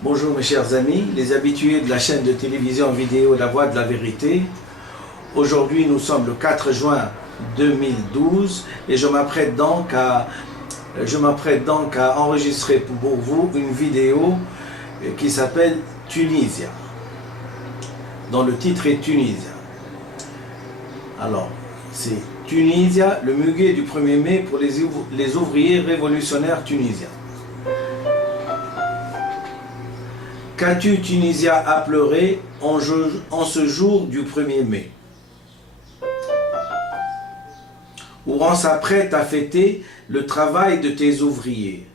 Bonjour mes chers amis, les habitués de la chaîne de télévision vidéo La Voix de la Vérité. Aujourd'hui nous sommes le 4 juin 2012 et je m'apprête donc à enregistrer pour vous une vidéo qui s'appelle Tunisia, dont le titre est Tunisia. Alors, c'est Tunisia, le muguet du 1er mai pour les ouvriers révolutionnaires tunisiens. Qu'as-tu, Tunisia, à pleurer en ce jour du 1er mai, où on s'apprête à fêter le travail de tes ouvriers?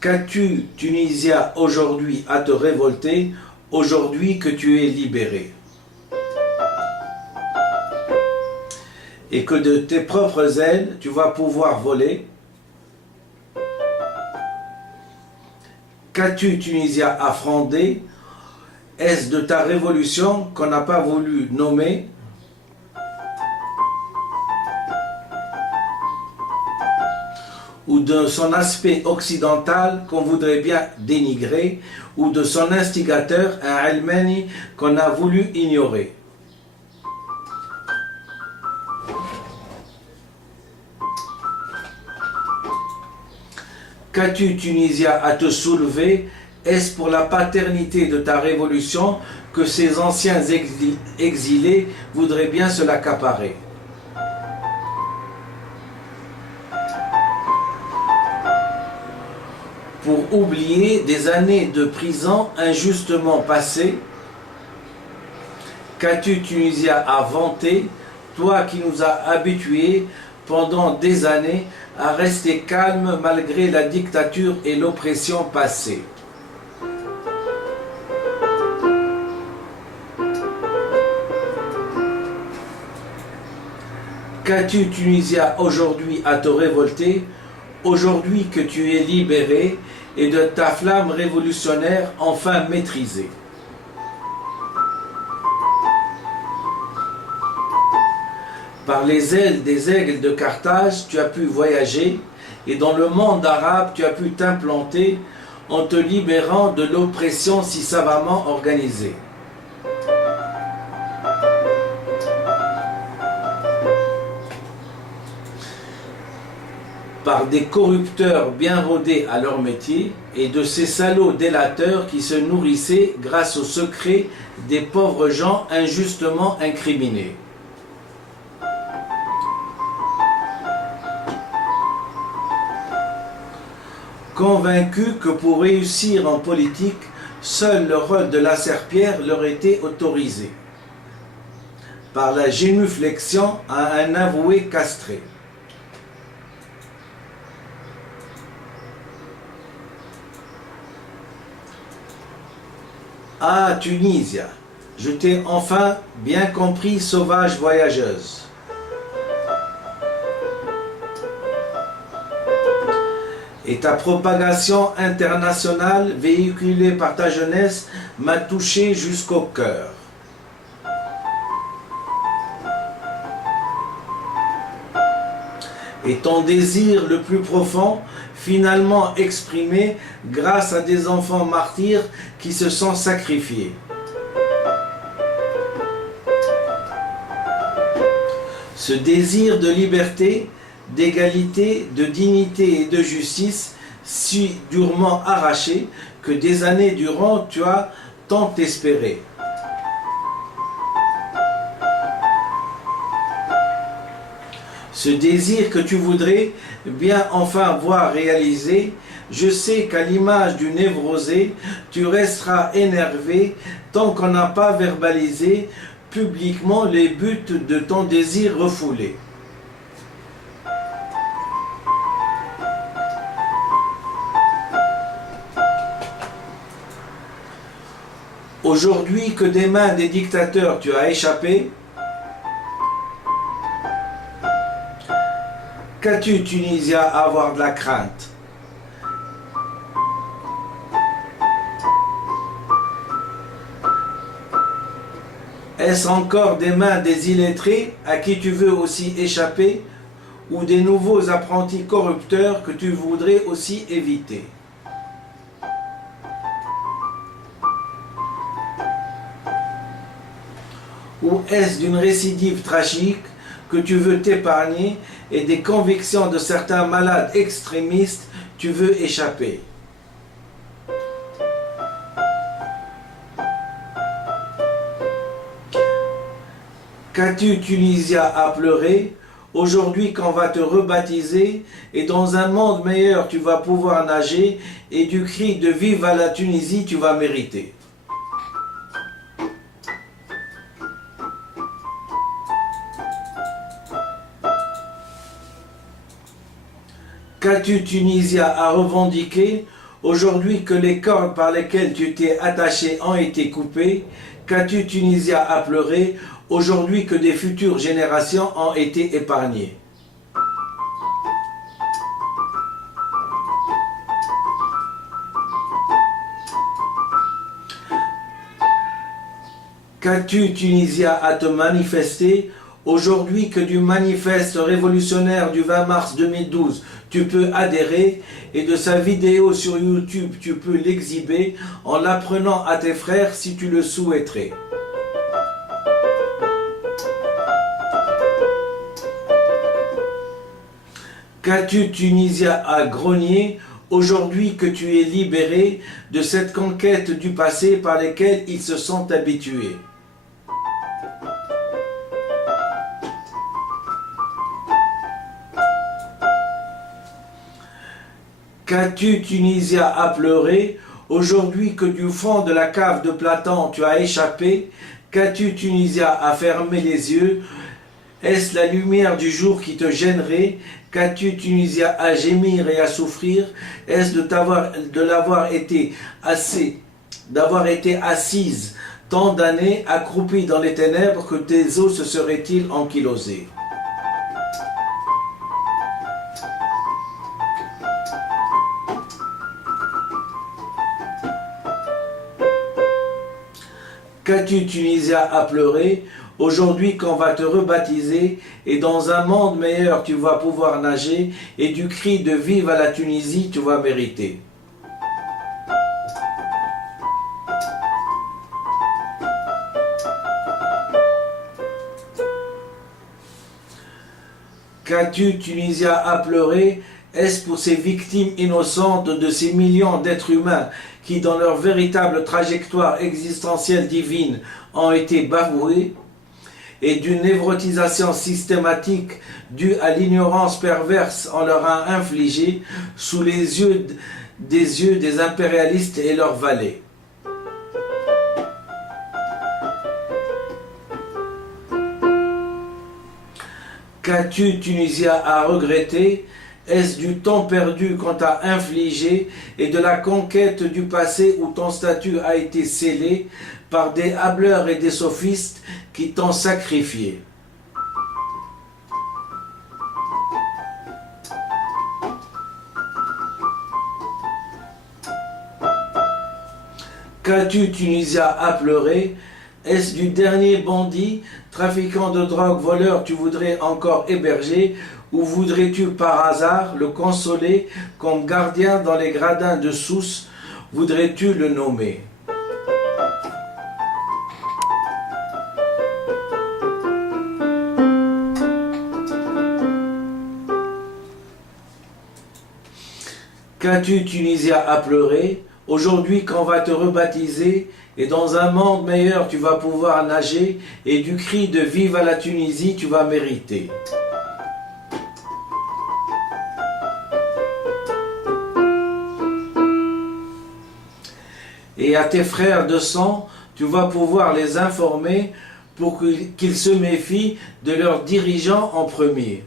Qu'as-tu, Tunisia, aujourd'hui à te révolter, aujourd'hui que tu es libéré, et que de tes propres ailes tu vas pouvoir voler? Qu'as-tu, Tunisia, à fronder? Est-ce de ta révolution qu'on n'a pas voulu nommer? Ou de son aspect occidental qu'on voudrait bien dénigrer? Ou de son instigateur, un Almani qu'on a voulu ignorer? Qu'as-tu, Tunisia, à te soulever? Est-ce pour la paternité de ta révolution que ces anciens exilés voudraient bien se l'accaparer? Pour oublier des années de prison injustement passées? Qu'as-tu, Tunisia, à vanter, toi qui nous as habitués pendant des années à rester calme malgré la dictature et l'oppression passée? Qu'as-tu, Tunisia, aujourd'hui à te révolter, aujourd'hui que tu es libéré et de ta flamme révolutionnaire enfin maîtrisée? Par les ailes des aigles de Carthage, tu as pu voyager, et dans le monde arabe, tu as pu t'implanter en te libérant de l'oppression si savamment organisée. Par des corrupteurs bien rodés à leur métier, et de ces salauds délateurs qui se nourrissaient grâce aux secrets des pauvres gens injustement incriminés. Convaincus que pour réussir en politique, seul le rôle de la serpillière leur était autorisé, par la génuflexion à un avoué castré. Ah, Tunisia, je t'ai enfin bien compris, sauvage voyageuse. Et ta propagation internationale véhiculée par ta jeunesse m'a touché jusqu'au cœur. Et ton désir le plus profond, finalement exprimé grâce à des enfants martyrs qui se sont sacrifiés. Ce désir de liberté, d'égalité, de dignité et de justice, si durement arraché que des années durant tu as tant espéré. Ce désir que tu voudrais bien enfin voir réalisé, je sais qu'à l'image du névrosé, tu resteras énervé tant qu'on n'a pas verbalisé publiquement les buts de ton désir refoulé. Aujourd'hui que des mains des dictateurs tu as échappé, qu'as-tu, Tunisia, à avoir de la crainte? Est-ce encore des mains des illettrés à qui tu veux aussi échapper, ou des nouveaux apprentis corrupteurs que tu voudrais aussi éviter? Ou est-ce d'une récidive tragique que tu veux t'épargner et des convictions de certains malades extrémistes tu veux échapper? Qu'as-tu, Tunisia, à pleurer aujourd'hui qu'on va te rebaptiser et dans un monde meilleur tu vas pouvoir nager et du cri de vive à la Tunisie tu vas mériter? Qu'as-tu, Tunisia, à revendiquer aujourd'hui que les cordes par lesquelles tu t'es attaché ont été coupées? Qu'as-tu, Tunisia, à pleurer aujourd'hui que des futures générations ont été épargnées? Qu'as-tu, Tunisia, à te manifester aujourd'hui que du manifeste révolutionnaire du 20 mars 2012, tu peux adhérer et de sa vidéo sur YouTube, tu peux l'exhiber en l'apprenant à tes frères si tu le souhaiterais? Qu'as-tu, Tunisia, à grogner aujourd'hui que tu es libéré de cette conquête du passé par laquelle ils se sont habitués? Qu'as-tu, Tunisia, à pleurer aujourd'hui que du fond de la cave de Platon tu as échappé? Qu'as-tu, Tunisia, à fermer les yeux? Est-ce la lumière du jour qui te gênerait? Qu'as-tu, Tunisia, à gémir et à souffrir? Est-ce d'avoir été assise tant d'années, accroupie dans les ténèbres, que tes os se seraient-ils ankylosés? Qu'as-tu, Tunisia, à pleurer aujourd'hui qu'on va te rebaptiser et dans un monde meilleur tu vas pouvoir nager et du cri de vive à la Tunisie tu vas mériter? Qu'as-tu, Tunisia, à pleurer? Est-ce pour ces victimes innocentes de ces millions d'êtres humains qui, dans leur véritable trajectoire existentielle divine, ont été bafoués et d'une névrotisation systématique due à l'ignorance perverse on leur a infligée sous les yeux des impérialistes et leurs valets? Qu'as-tu, Tunisia, à regretter? Est-ce du temps perdu qu'on t'a infligé et de la conquête du passé où ton statut a été scellé par des hableurs et des sophistes qui t'ont sacrifié? Qu'as-tu, Tunisia, à pleurer? Est-ce du dernier bandit, trafiquant de drogue, voleur, tu voudrais encore héberger? Ou voudrais-tu par hasard le consoler comme gardien dans les gradins de Sousse? Voudrais-tu le nommer? Qu'as-tu, Tunisia, à pleurer aujourd'hui qu'on va te rebaptiser et dans un monde meilleur tu vas pouvoir nager et du cri de vive à la Tunisie tu vas mériter? Et à tes frères de sang, tu vas pouvoir les informer pour qu'ils se méfient de leurs dirigeants en premier.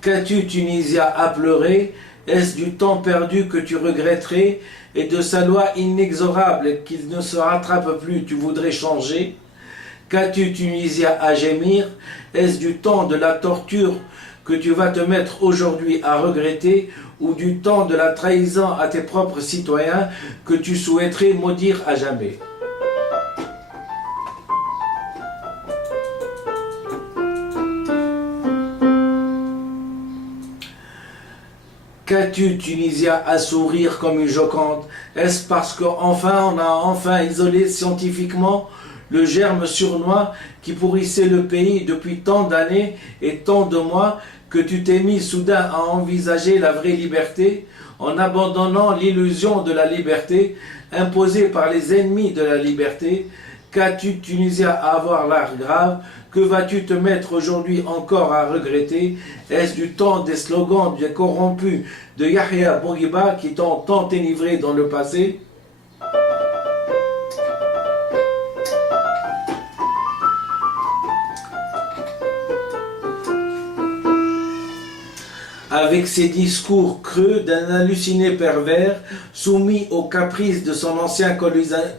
Qu'as-tu, Tunisia, à pleurer? Est-ce du temps perdu que tu regretterais et de sa loi inexorable qu'il ne se rattrape plus tu voudrais changer? Qu'as-tu, Tunisia, à gémir? Est-ce du temps de la torture que tu vas te mettre aujourd'hui à regretter ou du temps de la trahison à tes propres citoyens que tu souhaiterais maudire à jamais? Qu'as-tu, Tunisia, à sourire comme une Joconde? Est-ce parce qu'enfin on a enfin isolé scientifiquement le germe sournois qui pourrissait le pays depuis tant d'années et tant de mois que tu t'es mis soudain à envisager la vraie liberté en abandonnant l'illusion de la liberté imposée par les ennemis de la liberté? Qu'as-tu, Tunisia, à avoir l'air grave? Que vas-tu te mettre aujourd'hui encore à regretter? Est-ce du temps des slogans des corrompus de Yahya Bourguiba qui t'ont tant enivré dans le passé? Avec ses discours creux d'un halluciné pervers, soumis aux caprices de son ancien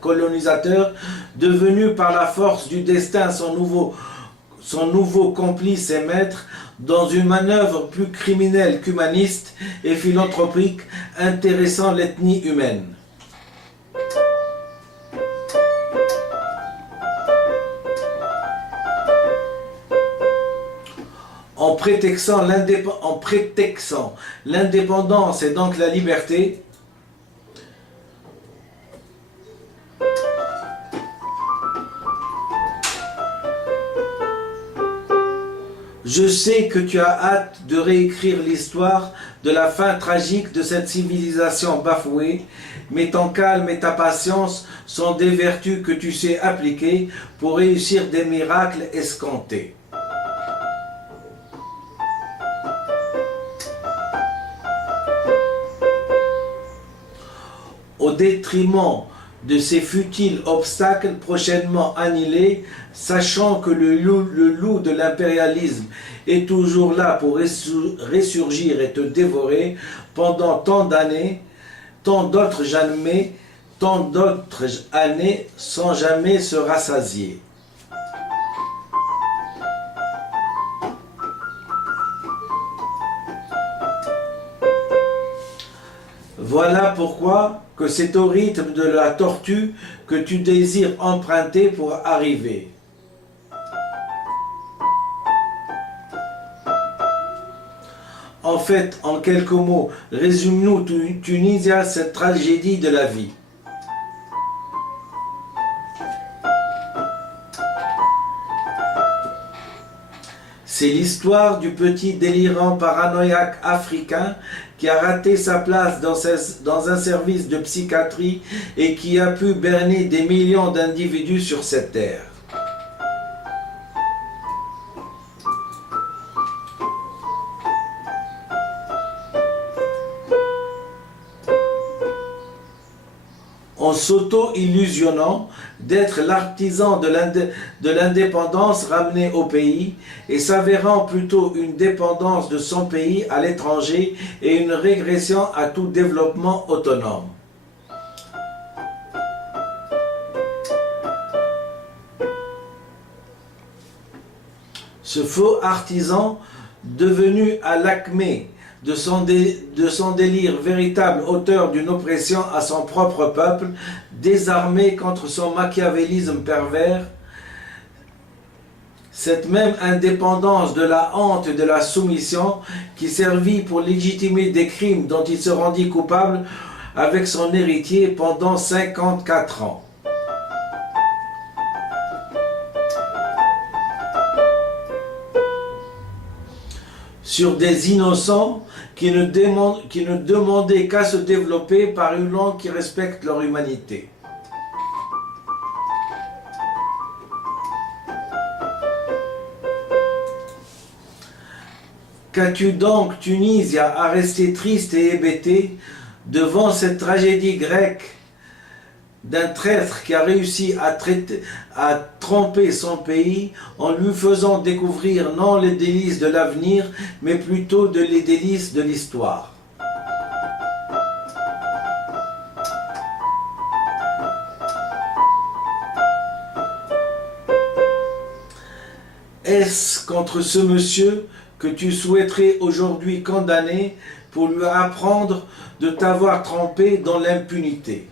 colonisateur, devenu par la force du destin son nouveau complice et maître, dans une manœuvre plus criminelle qu'humaniste et philanthropique, intéressant l'ethnie humaine. En prétextant l'indépendance et donc la liberté, je sais que tu as hâte de réécrire l'histoire de la fin tragique de cette civilisation bafouée, mais ton calme et ta patience sont des vertus que tu sais appliquer pour réussir des miracles escomptés. Au détriment de ces futiles obstacles prochainement annihilés, sachant que le loup de l'impérialisme est toujours là pour ressurgir et te dévorer pendant tant d'années, tant d'autres années sans jamais se rassasier. Voilà pourquoi que c'est au rythme de la tortue que tu désires emprunter pour arriver. En fait, en quelques mots, résume-nous, Tunisia, cette tragédie de la vie. C'est l'histoire du petit délirant paranoïaque africain qui a raté sa place dans un service de psychiatrie et qui a pu berner des millions d'individus sur cette terre. En s'auto-illusionnant d'être l'artisan de l'indépendance ramenée au pays et s'avérant plutôt une dépendance de son pays à l'étranger et une régression à tout développement autonome. Ce faux artisan, devenu à l'acmé de son délire véritable auteur d'une oppression à son propre peuple, désarmé contre son machiavélisme pervers, cette même indépendance de la honte et de la soumission qui servit pour légitimer des crimes dont il se rendit coupable avec son héritier pendant 54 ans. Sur des innocents qui ne demandaient qu'à se développer par une langue qui respecte leur humanité. Qu'as-tu donc, Tunisia, à rester triste et hébété devant cette tragédie grecque d'un traître qui a réussi à tromper son pays en lui faisant découvrir non les délices de l'avenir, mais plutôt les délices de l'histoire. Est-ce contre ce monsieur que tu souhaiterais aujourd'hui condamner pour lui apprendre de t'avoir trempé dans l'impunité?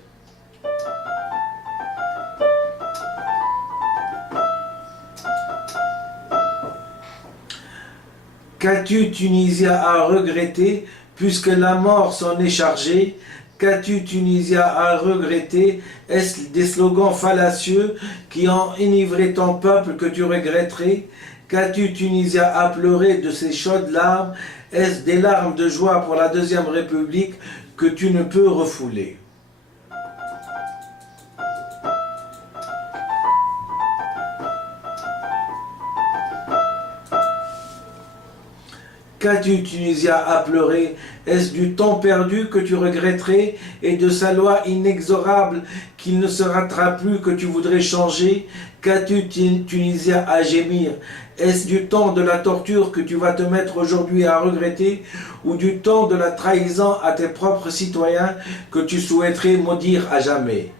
Qu'as-tu, Tunisia, à regretter puisque la mort s'en est chargée? Qu'as-tu, Tunisia, à regretter? Est-ce des slogans fallacieux qui ont enivré ton peuple que tu regretterais? Qu'as-tu, Tunisia, à pleurer de ces chaudes larmes? Est-ce des larmes de joie pour la Deuxième République que tu ne peux refouler? Qu'as-tu, Tunisia, à pleurer? Est-ce du temps perdu que tu regretterais et de sa loi inexorable qu'il ne se rattrape plus que tu voudrais changer? Qu'as-tu, Tunisia, à gémir? Est-ce du temps de la torture que tu vas te mettre aujourd'hui à regretter ou du temps de la trahison à tes propres citoyens que tu souhaiterais maudire à jamais?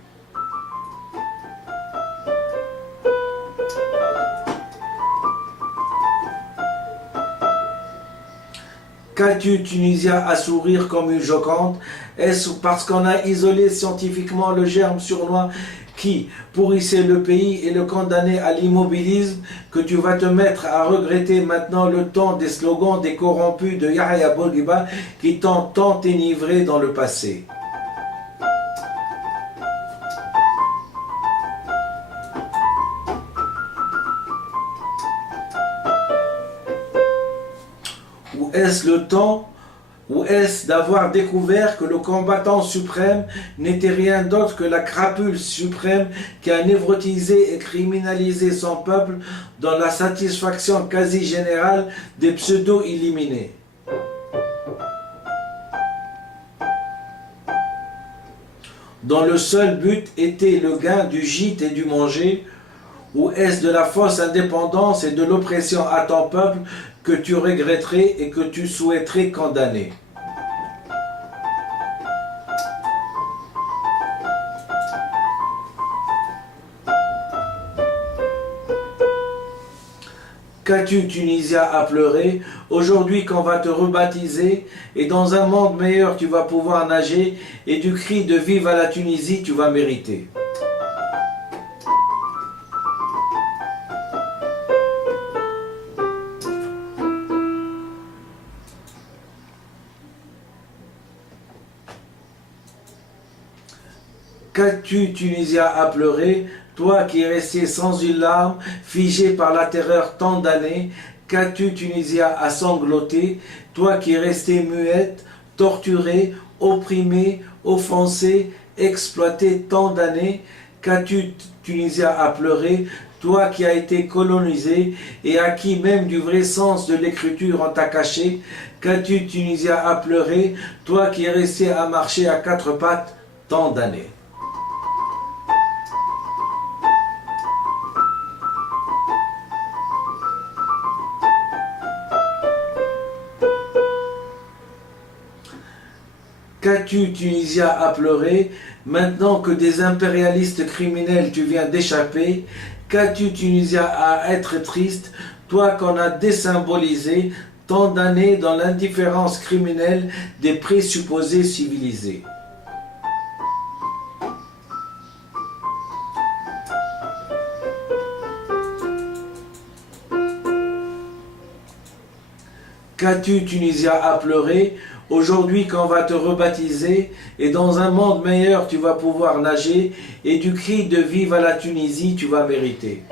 Qu'as-tu, Tunisia, à sourire comme une Joconde? Est-ce parce qu'on a isolé scientifiquement le germe sournois qui pourrissait le pays et le condamnait à l'immobilisme que tu vas te mettre à regretter maintenant le temps des slogans des corrompus de Yahya Bourguiba qui t'ont tant enivré dans le passé? Ou est-ce le temps, ou est-ce d'avoir découvert que le combattant suprême n'était rien d'autre que la crapule suprême qui a névrotisé et criminalisé son peuple dans la satisfaction quasi générale des pseudo-illuminés? Dont le seul but était le gain du gîte et du manger? Ou est-ce de la fausse indépendance et de l'oppression à ton peuple que tu regretterais et que tu souhaiterais condamner? Qu'as-tu, Tunisia, à pleurer aujourd'hui qu'on va te rebaptiser et dans un monde meilleur tu vas pouvoir nager et du cri de vive à la Tunisie tu vas mériter? Qu'as-tu, Tunisia, à pleurer, toi qui es resté sans une larme, figé par la terreur tant d'années? Qu'as-tu, Tunisia, à sangloter, toi qui es resté muette, torturée, opprimée, offensée, exploitée tant d'années? Qu'as-tu, Tunisia, à pleurer, toi qui as été colonisé et à qui même du vrai sens de l'écriture on t'a caché? Qu'as-tu, Tunisia, à pleurer, toi qui es resté à marcher à quatre pattes tant d'années? Qu'as-tu, Tunisia, à pleurer, maintenant que des impérialistes criminels tu viens d'échapper? Qu'as-tu, Tunisia, à être triste, toi qu'on a désymbolisé tant d'années dans l'indifférence criminelle des présupposés civilisés? Qu'as-tu, Tunisia, à pleurer aujourd'hui qu'on va te rebaptiser et dans un monde meilleur tu vas pouvoir nager et du cri de vive à la Tunisie tu vas mériter?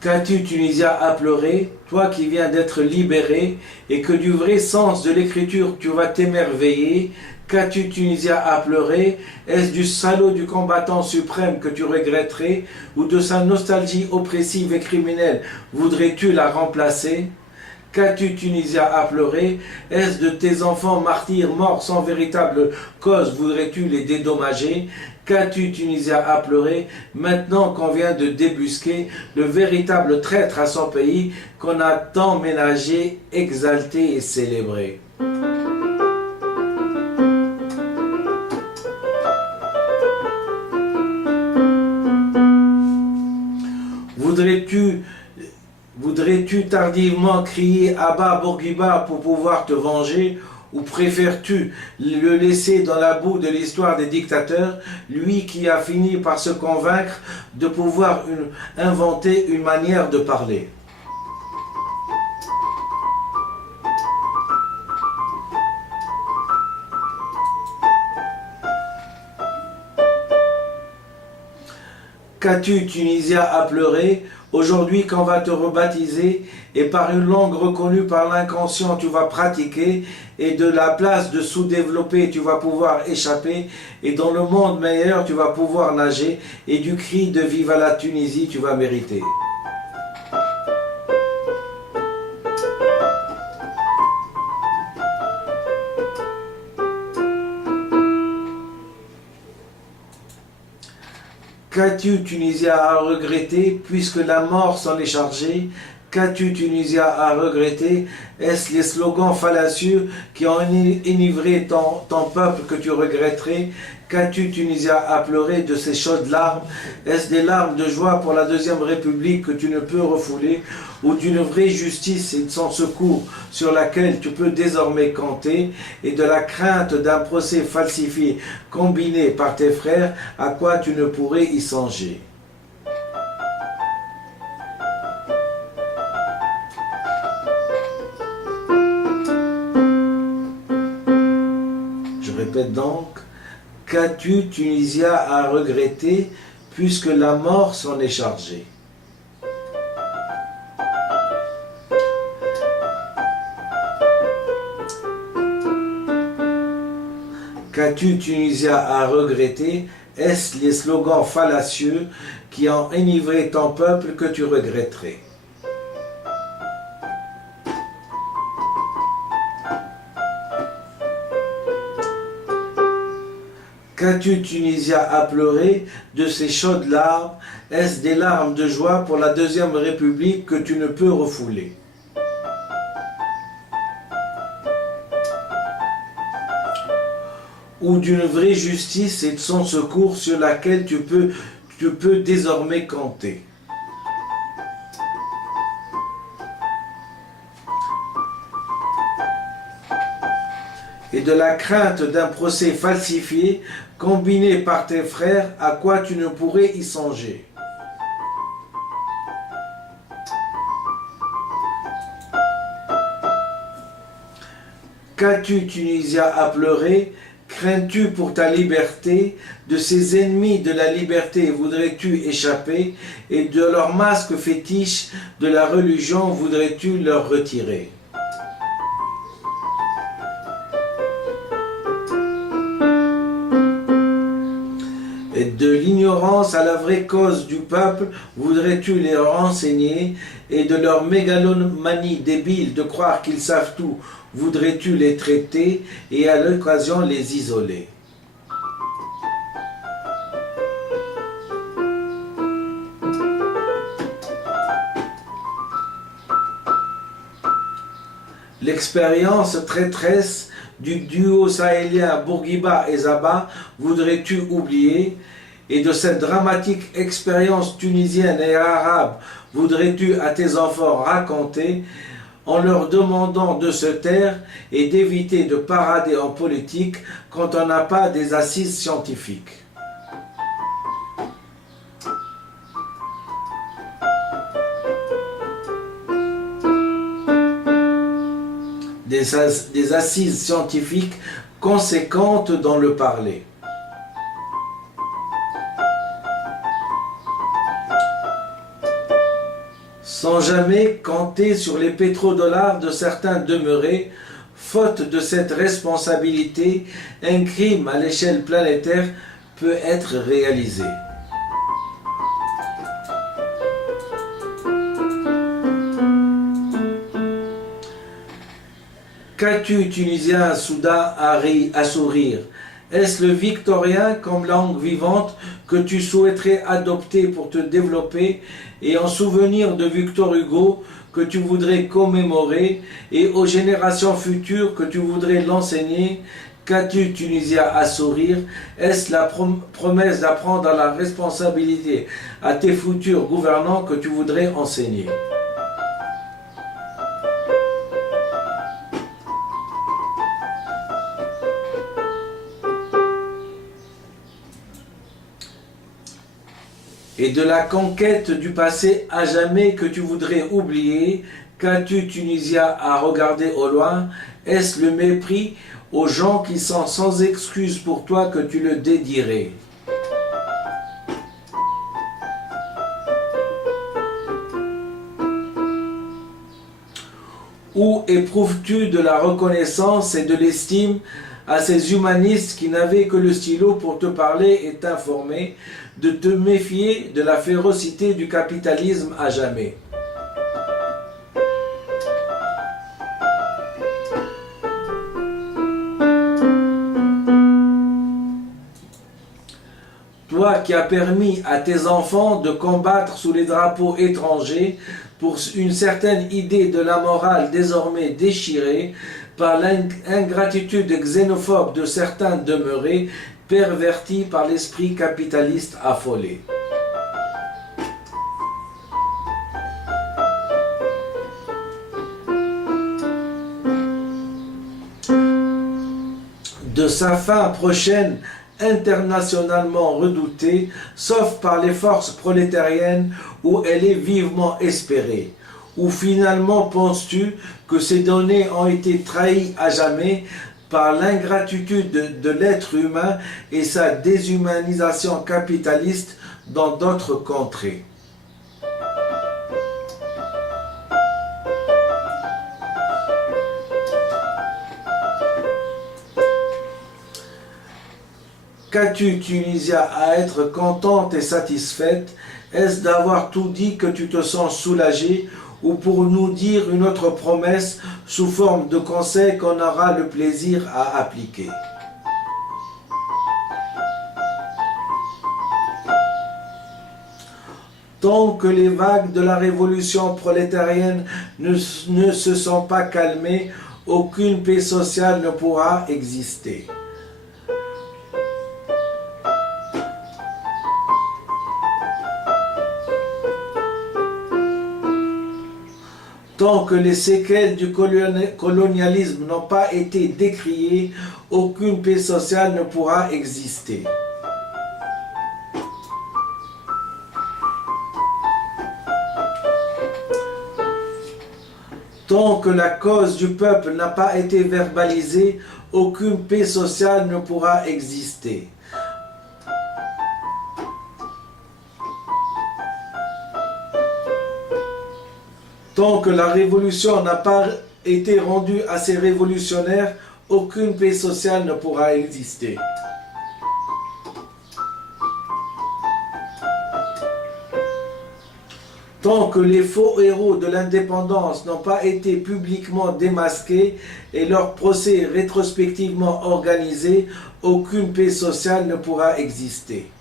Qu'as-tu, Tunisia, à pleurer, toi qui viens d'être libéré et que du vrai sens de l'écriture tu vas t'émerveiller? Qu'as-tu, Tunisia, à pleurer? Est-ce du salaud du combattant suprême que tu regretterais ou de sa nostalgie oppressive et criminelle voudrais-tu la remplacer? Qu'as-tu, Tunisia, à pleurer? Est-ce de tes enfants martyrs morts sans véritable cause voudrais-tu les dédommager? Qu'as-tu, Tunisia, à pleurer maintenant qu'on vient de débusquer le véritable traître à son pays qu'on a tant ménagé, exalté et célébré? Voudrais-tu tardivement crier à bas Bourguiba pour pouvoir te venger? ou préfères-tu le laisser dans la boue de l'histoire des dictateurs, lui qui a fini par se convaincre de pouvoir inventer une manière de parler? Qu'as-tu, Tunisia, à pleurer? Aujourd'hui, quand on va te rebaptiser, et par une langue reconnue par l'inconscient, tu vas pratiquer, et de la place de sous-développé, tu vas pouvoir échapper, et dans le monde meilleur, tu vas pouvoir nager, et du cri de Vive la Tunisie, tu vas mériter. Qu'as-tu, Tunisia, à regretter, puisque la mort s'en est chargée? Qu'as-tu, Tunisia, à regretter? Est-ce les slogans fallacieux qui ont enivré ton peuple que tu regretterais? Qu'as-tu, Tunisia, à pleurer de ces chaudes larmes? Est-ce des larmes de joie pour la Deuxième République que tu ne peux refouler, ou d'une vraie justice et de son secours sur laquelle tu peux désormais compter, et de la crainte d'un procès falsifié combiné par tes frères, à quoi tu ne pourrais y songer? Je répète donc, qu'as-tu, Tunisia, à regretter, puisque la mort s'en est chargée? Qu'as-tu, Tunisia, à regretter? Est-ce les slogans fallacieux qui ont enivré ton peuple que tu regretterais? Qu'as-tu, Tunisia, à pleurer de ces chaudes larmes? Est-ce des larmes de joie pour la Deuxième République que tu ne peux refouler? Ou d'une vraie justice et de son secours sur laquelle tu peux désormais compter? Et de la crainte d'un procès falsifié combiné par tes frères, à quoi tu ne pourrais y songer? Qu'as-tu, Tunisia, à pleurer? Crains-tu pour ta liberté? De ces ennemis de la liberté voudrais-tu échapper? Et de leur masque fétiche de la religion voudrais-tu leur retirer? Et de l'ignorance à la vraie cause du peuple voudrais-tu les renseigner? Et de leur mégalomanie débile de croire qu'ils savent tout voudrais-tu les traiter et à l'occasion les isoler? L'expérience traîtresse du duo sahélien Bourguiba et Zaba voudrais-tu oublier? Et de cette dramatique expérience tunisienne et arabe voudrais-tu à tes enfants raconter, en leur demandant de se taire et d'éviter de parader en politique quand on n'a pas des assises scientifiques? Des assises scientifiques conséquentes dans le parler. Sans jamais compter sur les pétrodollars de certains demeurés, faute de cette responsabilité, un crime à l'échelle planétaire peut être réalisé. Qu'as-tu, Tunisien, soudain à sourire? Est-ce le victorien comme langue vivante que tu souhaiterais adopter pour te développer, et en souvenir de Victor Hugo que tu voudrais commémorer, et aux générations futures que tu voudrais l'enseigner? Qu'as-tu, Tunisien, à sourire? Est-ce la promesse d'apprendre à la responsabilité à tes futurs gouvernants que tu voudrais enseigner? et de la conquête du passé à jamais que tu voudrais oublier? Qu'as-tu, Tunisia, à regarder au loin? Est-ce le mépris aux gens qui sont sans excuse pour toi que tu le dédierais? Ou éprouves-tu de la reconnaissance et de l'estime à ces humanistes qui n'avaient que le stylo pour te parler et t'informer, de te méfier de la férocité du capitalisme à jamais? Toi qui as permis à tes enfants de combattre sous les drapeaux étrangers pour une certaine idée de la morale désormais déchirée par l'ingratitude xénophobe de certains demeurés, pervertis par l'esprit capitaliste affolé. De sa fin prochaine, internationalement redoutée, sauf par les forces prolétariennes où elle est vivement espérée? Ou finalement penses-tu que ces données ont été trahies à jamais par l'ingratitude de l'être humain et sa déshumanisation capitaliste dans d'autres contrées? Qu'as-tu, Tunisia, à être contente et satisfaite? Est-ce d'avoir tout dit que tu te sens soulagée, ou pour nous dire une autre promesse sous forme de conseil qu'on aura le plaisir à appliquer? Tant que les vagues de la révolution prolétarienne ne se sont pas calmées, aucune paix sociale ne pourra exister. Tant que les séquelles du colonialisme n'ont pas été décriées, aucune paix sociale ne pourra exister. Tant que la cause du peuple n'a pas été verbalisée, aucune paix sociale ne pourra exister. Tant que la révolution n'a pas été rendue à ses révolutionnaires, aucune paix sociale ne pourra exister. Tant que les faux héros de l'indépendance n'ont pas été publiquement démasqués et leurs procès rétrospectivement organisés, aucune paix sociale ne pourra exister.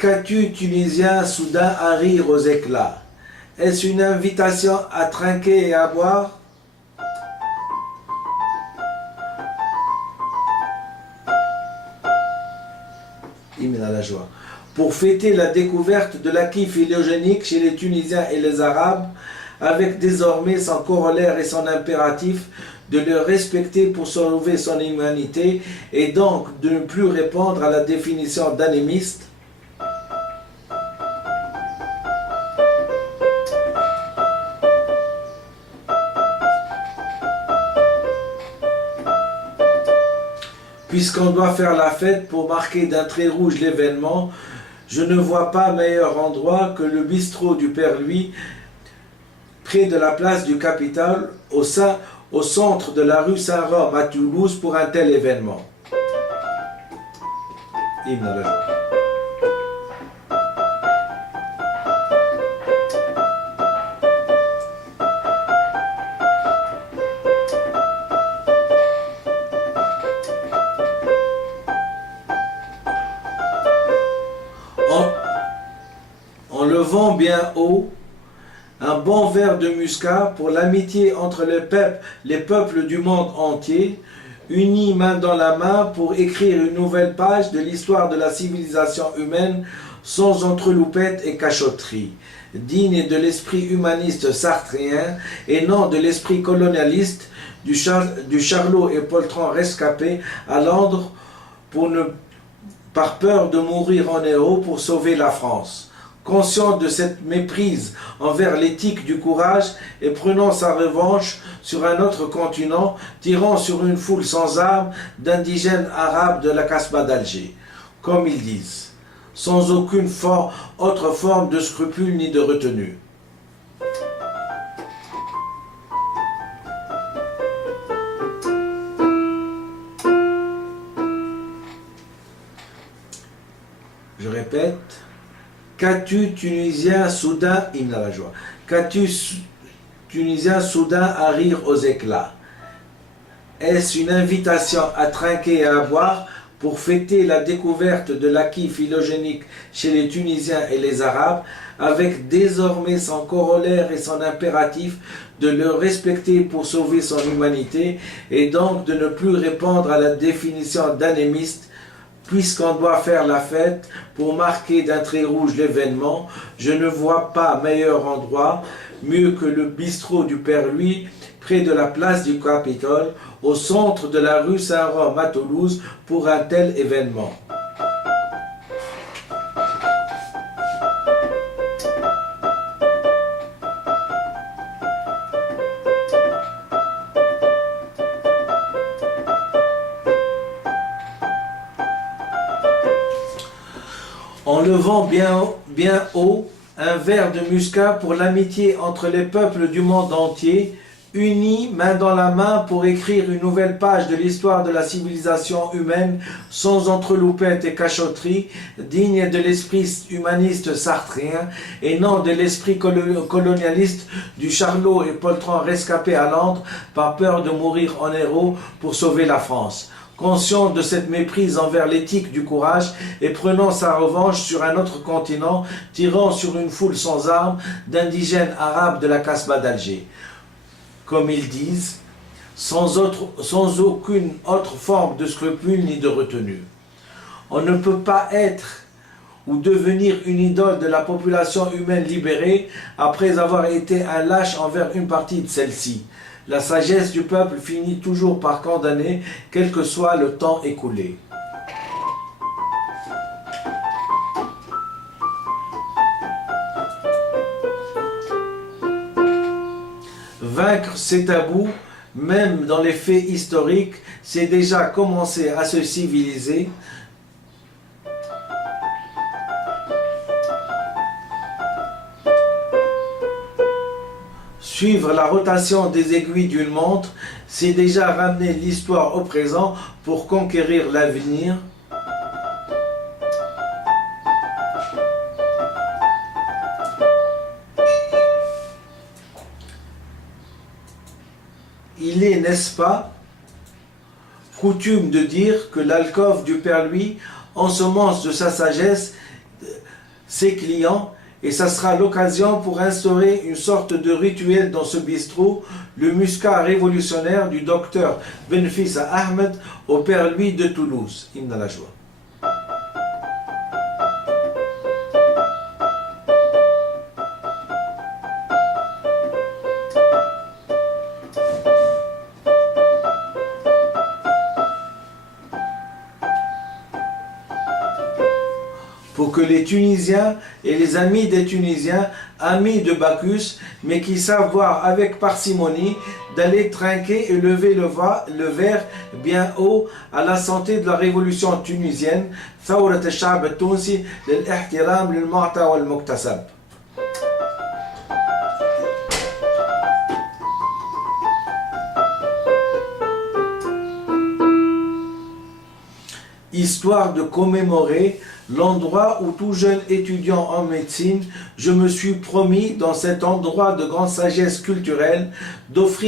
Qu'as-tu, Tunisien, soudain à rire aux éclats? Est-ce une invitation à trinquer et à boire? Hymne à la joie. Pour fêter la découverte de l'acquis phylogénique chez les Tunisiens et les Arabes, avec désormais son corollaire et son impératif de le respecter pour sauver son humanité et donc de ne plus répondre à la définition d'anémiste, puisqu'on doit faire la fête pour marquer d'un trait rouge l'événement, je ne vois pas meilleur endroit que le bistrot du Père Louis, près de la place du Capitole, au centre de la rue Saint-Rome à Toulouse pour un tel événement. Hymne à la joie. En levant bien haut un bon verre de muscat pour l'amitié entre les peuples du monde entier, unis main dans la main pour écrire une nouvelle page de l'histoire de la civilisation humaine sans entreloupettes et cachotteries. digne de l'esprit humaniste sartrien et non de l'esprit colonialiste du charlot et poltron rescapé à Londres par peur de mourir en héros pour sauver la France. Conscient de cette méprise envers l'éthique du courage et prenant sa revanche sur un autre continent, tirant sur une foule sans armes d'indigènes arabes de la Casbah d'Alger, comme ils disent, sans aucune autre forme de scrupule ni de retenue. Je répète. Qu'as-tu, Tunisien, soudain, hymne à la joie. Qu'as-tu, Tunisien, soudain, à rire aux éclats? Est-ce une invitation à trinquer et à boire pour fêter la découverte de l'acquis phylogénique chez les Tunisiens et les Arabes, avec désormais son corollaire et son impératif de le respecter pour sauver son humanité, et donc de ne plus répondre à la définition d'anémiste, puisqu'on doit faire la fête pour marquer d'un trait rouge l'événement, je ne vois pas meilleur endroit, mieux que le bistrot du Père Louis, près de la place du Capitole, au centre de la rue Saint-Rome à Toulouse, pour un tel événement. En levant bien haut un verre de muscat pour l'amitié entre les peuples du monde entier, unis main dans la main pour écrire une nouvelle page de l'histoire de la civilisation humaine sans entreloupettes et cachotteries, digne de l'esprit humaniste sartrien et non de l'esprit colonialiste du charlot et poltron rescapé à Londres par peur de mourir en héros pour sauver la France. Conscient de cette méprise envers l'éthique du courage et prenant sa revanche sur un autre continent, tirant sur une foule sans armes d'indigènes arabes de la Casbah d'Alger. Comme ils disent, sans aucune autre forme de scrupule ni de retenue. On ne peut pas être ou devenir une idole de la population humaine libérée après avoir été un lâche envers une partie de celle-ci. La sagesse du peuple finit toujours par condamner, quel que soit le temps écoulé. Vaincre ces tabous, même dans les faits historiques, c'est déjà commencer à se civiliser. Suivre la rotation des aiguilles d'une montre, c'est déjà ramener l'histoire au présent pour conquérir l'avenir. Il est, n'est-ce pas, coutume de dire que l'alcôve du Père Louis ensemence de sa sagesse ses clients, et ça sera l'occasion pour instaurer une sorte de rituel dans ce bistrot, le muscat révolutionnaire du docteur Benfissa Ahmed au Père Louis de Toulouse. Hymne à la joie. Pour que les Tunisiens et les amis des Tunisiens, amis de Bacchus, mais qui savent voir avec parcimonie, d'aller trinquer et lever le verre bien haut à la santé de la révolution tunisienne, ثورة الشعب التونسي للاحترام للمعطى والمكتسب. Histoire de commémorer l'endroit où tout jeune étudiant en médecine, je me suis promis dans cet endroit de grande sagesse culturelle d'offrir